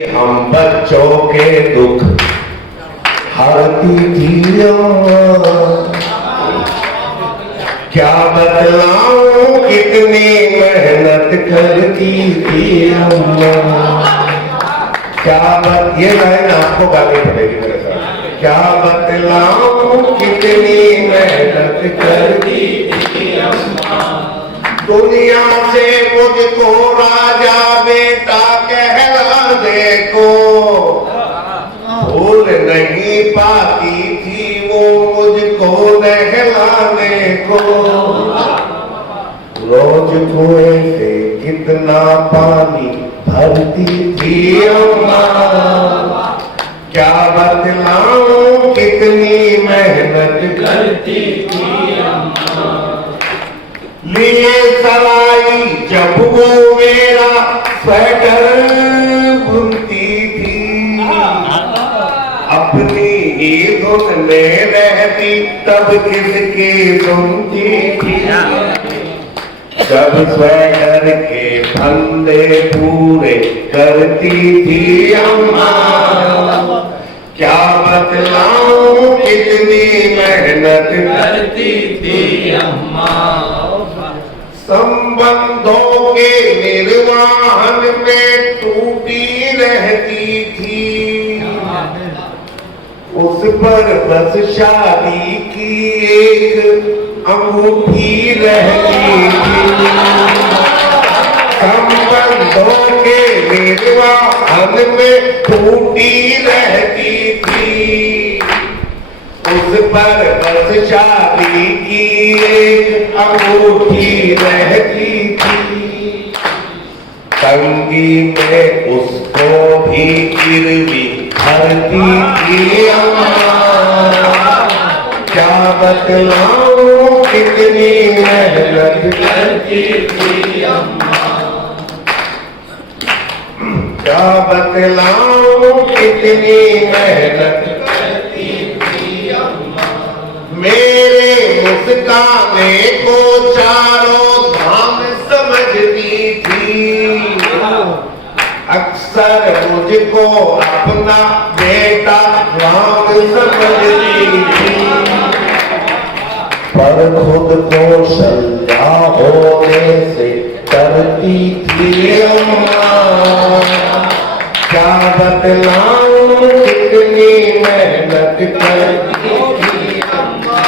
हम बच्चों के दुख हरती थी अम्मा, क्या बतलाऊं कितनी मेहनत करती थी अम्मा। ये लाइन आपको गानी पड़ेगी मेरे साथ। क्या बतलाऊं कितनी मेहनत करती थी अम्मा, दुनिया से मुझको राजा बेटा कहला देखो, भूल नहीं पाती थी वो मुझको नहलाने को। रोज कुएं से कितना पानी भरती थी अम्मा, क्या बतलाऊं कितनी मेहनत करती थी अम्मा। लिए सलाई जब वो मेरा स्वेटर बुनती थी, अपनी ही धुन में रहती तब किसकी सुनती थी। जब स्वेटर के फंदे पूरे करती थी अम्मा, क्या बतलाऊं कितनी मेहनत करती थी अम्मा। संबंधों के निर्वाहन में टूटी रहती थी, उस पर बस शादी की एक अंगूठी रहती थी। संबंधों के निर्वाहन में टूटी रहती थी, उस पर बस शादी की एक अंगूठी रहती थी। तंगी में उसको भी गिरवी धरती थी अम्मा, क्या बतलाऊं कितनी मेहनत करती थी अम्मा। क्या बतलाऊं कितनी मेहनत करती थी अम्मा। मेरे मुस्काने को चारों धाम समझती थी, अक्सर मुझको अपना बेटा राम समझती थी। पर खुद को शल्या होने से डरती थी अम्मा, क्या बतलाऊं कितनी मेहनत करती थी अम्मा।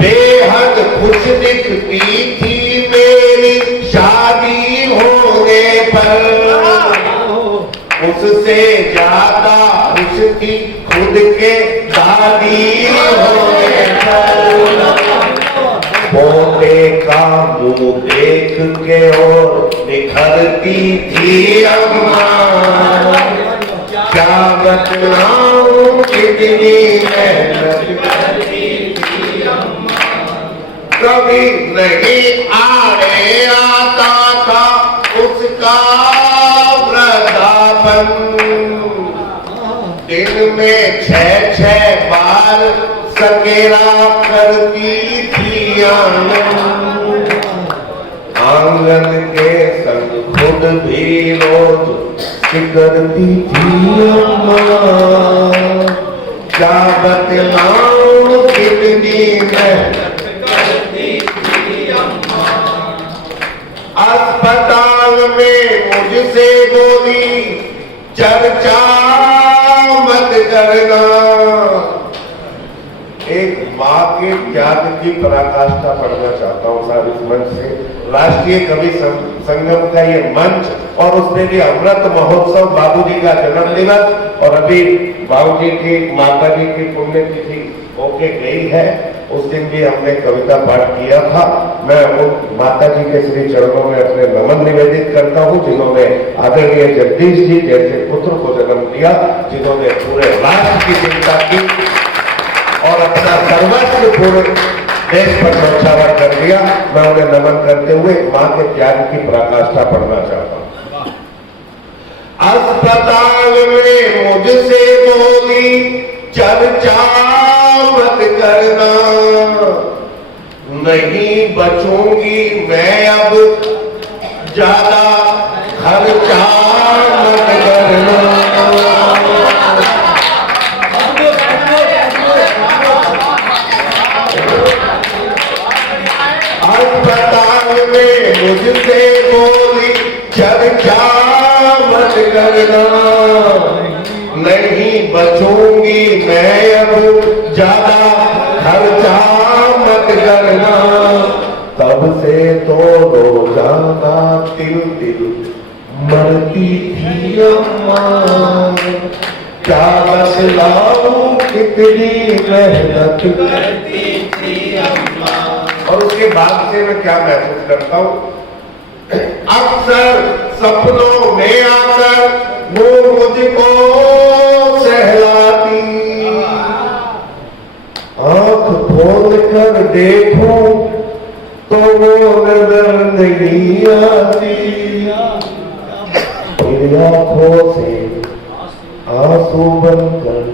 बेहद खुश दिखती थी मेरी शादी होने पर, उससे ज्यादा खुश थी खुद के दादी होने पर। पोते का मुंह देख के और निखरती थी अम्मा, क्या बतलाऊं कितनी मेहनत करती थी अम्मा। कभी नहीं आड़े आता था उसका वृद्धापन, दिन में 6-6 बार सकेरा करती थी आंगन के संग खुद भी रोज सिकरती थी अम्मा, क्या बतलाऊं कितनी मेहनत करती थी अम्मा। अस्पताल में मुझसे बोली चर्चा मत करना, एक माँ के त्याग की पराकाष्ठा पढ़ना चाहता हूँ साहब इस मंच से। राष्ट्रीय कवि संगम का ये मंच और उसमें भी अमृत महोत्सव, बाबूजी का जन्म दिवस और अभी बाबूजी की माता जी की पुण्यतिथि होके गई है, उस दिन भी हमने कविता पाठ किया था। मैं उन माता जी के श्री चरणों में अपने नमन निवेदित करता हूँ जिन्होंने आदरणीय जगदीश जी जैसे पुत्र को जन्म दिया, जिन्होंने पूरे राष्ट्र की चिंता की और अपना सर्वस्व पूरे देश पर न्यौछावर कर दिया। मैं उन्हें नमन करते हुए मां के त्याग की पराकाष्ठा पढ़ना चाहता हूं। अस्पताल में मुझसे बोली चर्चा मत करना, नहीं बचूंगी मैं अब ज्यादा खर्चा मत मत करना, नहीं बचूंगी मैं अब, ज्यादा खर्चा मत करना। तब से तो रोजाना तिल तिल मरती थी अम्मा, क्या बतलाऊं कितनी मेहनत करती थी अम्मा। और उसके बाद से मैं क्या महसूस करता हूं, अक्सर सपनों में आकर वो मुझको सहलाती, आंख खोल कर देखूं तो वो नजर नहीं आती, मेरी आंखों से आंसू बनकर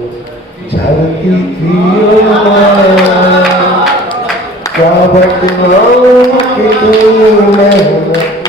झलती थी क्या बतलाऊं कितनी मेहनत